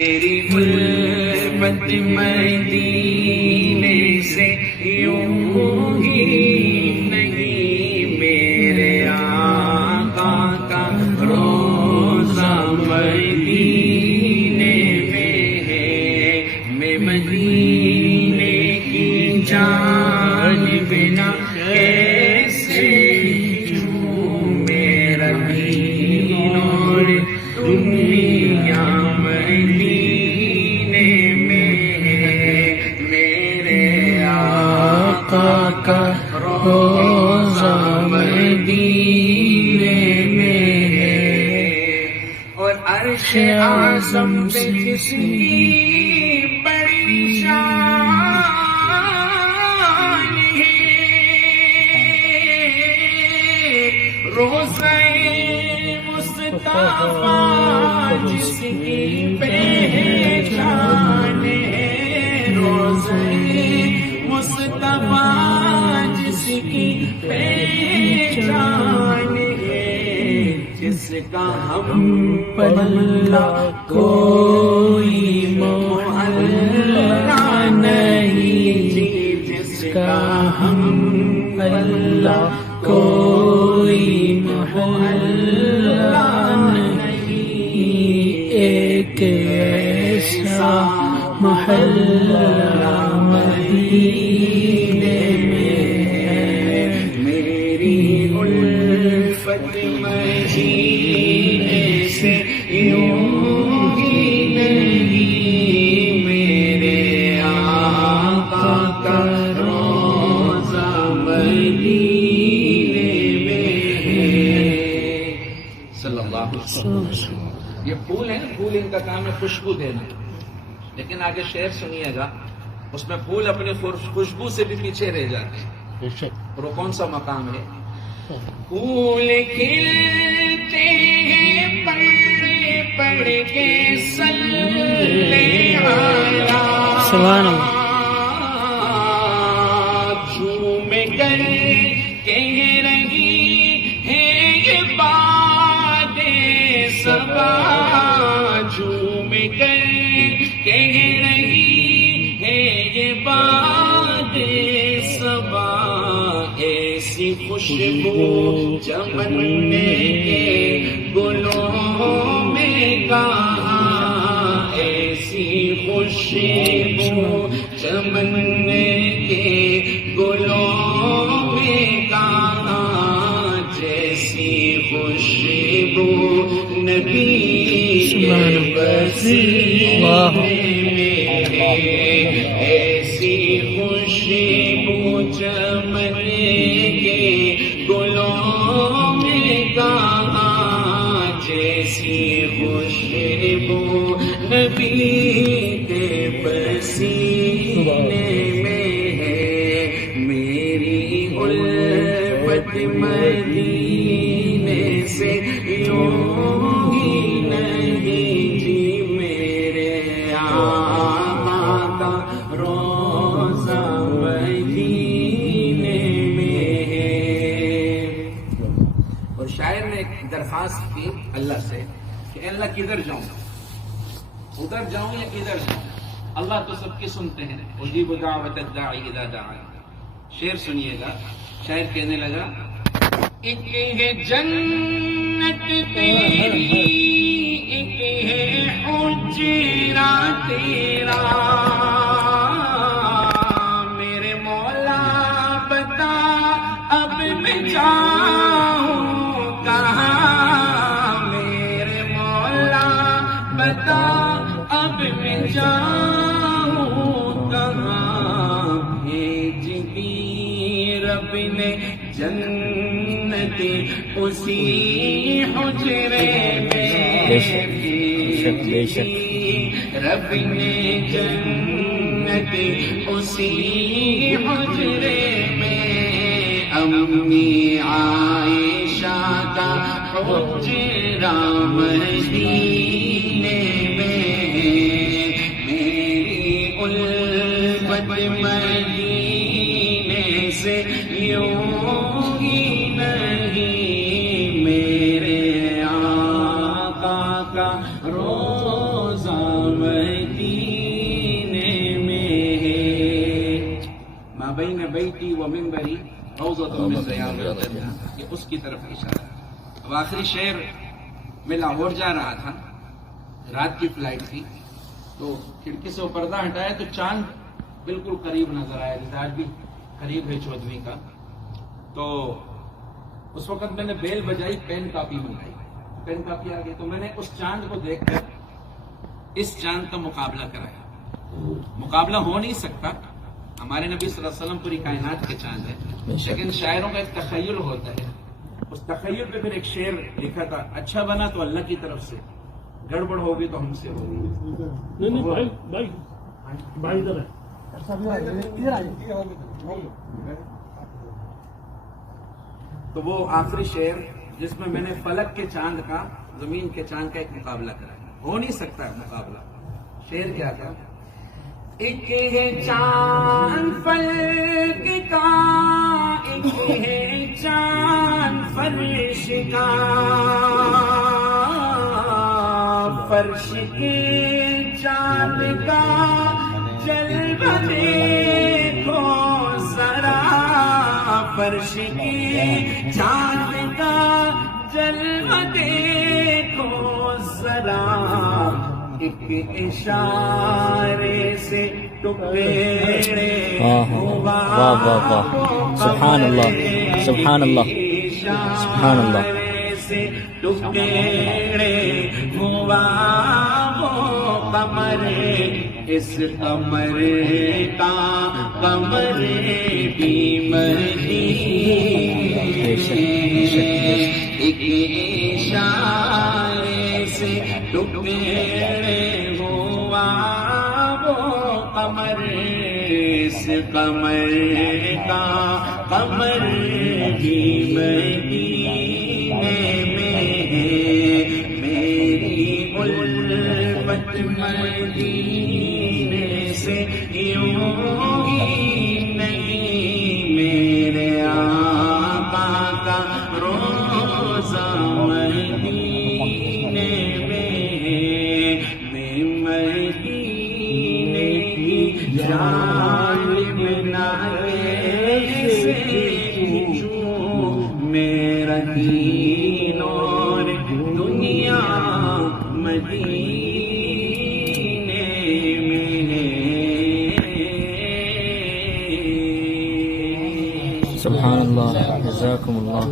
تیری الفت مدینے سے یوں ہی نہیں، میرے آقا کا روزہ مدینے میں ہے، میں مدینے کی جانب نہ کیسے جوں، میرا دین اور دنیا مدینے میں ہے، میرے آقا کا روزہ مدینے میں ہے، اور عرش اعظم پہ جس کی بڑی شان ہے، روزہ مصطفیٰ جس کی پہچان ہے، روزہ مصطفیٰ جس کی پہچان ہے، جس کا ہم پلہ کوئی محلہ نہیں، جس کا ہم پلہ کوئی محلہ نہیں، ایک ایسا محلہ مدینے میں ہے، میری الفت مدینے سے یوں ہی نہیں، میرے آقا کا روزہ مدینے میں ہے، صلی اللہ علیہ وسلم۔ یہ پھول ہے، پھول ان کا کام ہے خوشبو دینا، لیکن آگے شعر سنیے گا، اس میں پھول اپنی خوشبو سے بھی پیچھے رہ جاتے ہیں، اور وہ کون سا مقام ہے؟ پھول کھلتے ہیں پڑ پڑ کے صلی سبحان اللہ، جھوم کر کہہ رہی ہے یہ بات صبا، جھوم کر کہہ رہی ہے یہ بات صبا، ایسی خوشبو چمن کے گلوں میں کہاں، ایسی خوشبو چمن کے گلوں میں کہاں، جیسی خوشبو نبی وسیلے میں ہے، ایسی خوشبو چمن کے گلوں میں کہاں، جیسی خوشبو نبی کے پسینے میں ہے، میری الفت مدینے سے یوں ہی نہیں جی، میرے آقا کا روزہ مدینے میں ہے۔ اور شاعر نے ایک درخواست کی اللہ سے کہ اے اللہ کدھر جاؤں، ادھر جاؤں یا ادھر جاؤں؟ اللہ تو سب کی سنتے ہیں، اجیب دعوت الداعی اذا دعان۔ شعر سنیے گا، شاعر کہنے لگا، ایک ہے جنت تیری، ایک ہے حجرہ تیرا، میرے مولا بتا اب میں جاؤں کہاں، میرے مولا بتا اب میں جاؤں کہاں، بھیج دی رب نے جنت اسی حجرے میں، بھیج دی رب نے جنت اسی حجرے میں، امی عائشہ کا حجرہ مدینے میں، میری الفت مدینے سے یوں ہی نہیں، میرے آقا کا روزہ بین بیتی و منبری روضۃ من ریاض الجنہ، یہ اس کی طرف اشارہ ہے۔ اب آخری شعر، میں لاہور جا رہا تھا، رات کی فلائٹ تھی، تو کھڑکی سے وہ پردہ ہٹایا تو چاند بالکل قریب نظر آیا، جیسے آج بھی قریب ہے 14ویں کا۔ تو اس وقت میں نے بیل بجائی، پین کاپی منگائی، پین کاپی آ گئی، تو میں نے اس چاند کو دیکھ کر اس چاند کا مقابلہ کرایا۔ مقابلہ ہو نہیں سکتا، ہمارے نبی صلی اللہ علیہ وسلم پوری کائنات کے چاند ہے، لیکن شاعروں کا ایک تخیل ہوتا ہے، اس تخیل پہ پھر ایک شعر لکھا تھا، اچھا بنا تو اللہ کی طرف سے، گڑبڑ ہوگی تو ہم سے ہوگی۔ تو وہ آخری شعر جس میں نے فلک کے چاند کا، زمین کے چاند کا ایک مقابلہ کرایا، ہو نہیں سکتا ہے مقابلہ۔ شعر کیا تھا؟ ایک ہے چاند فلک کا، ایک ہے چاند فرش کا، فرش کے چاند کا جلوہ دیکھو ذرا، فرش کے چاند کا جلوہ دیکھو ذرا، ایک اشارے سے ٹکڑے واہ واہ واہ، سبحان اللہ سبحان اللہ سبحان اللہ۔ سے ٹکڑے ہوا وہ قمر، اس قمر کا قمر بھی مدینے، ایک اشارے سے ٹکڑے ہوا وہ قمر، اس قمر کا قمر بھی مدینے میں ہے، میری الفت مدینے سے یوں ہی نہیں، میرے آقا کا روضہ مدینے میں ہے، میں مدینے کی جانب نالے سے پوچھوں، میرا دین اور دنیا مدینے میں ہے۔ سبحان اللہ، جزاکم اللہ۔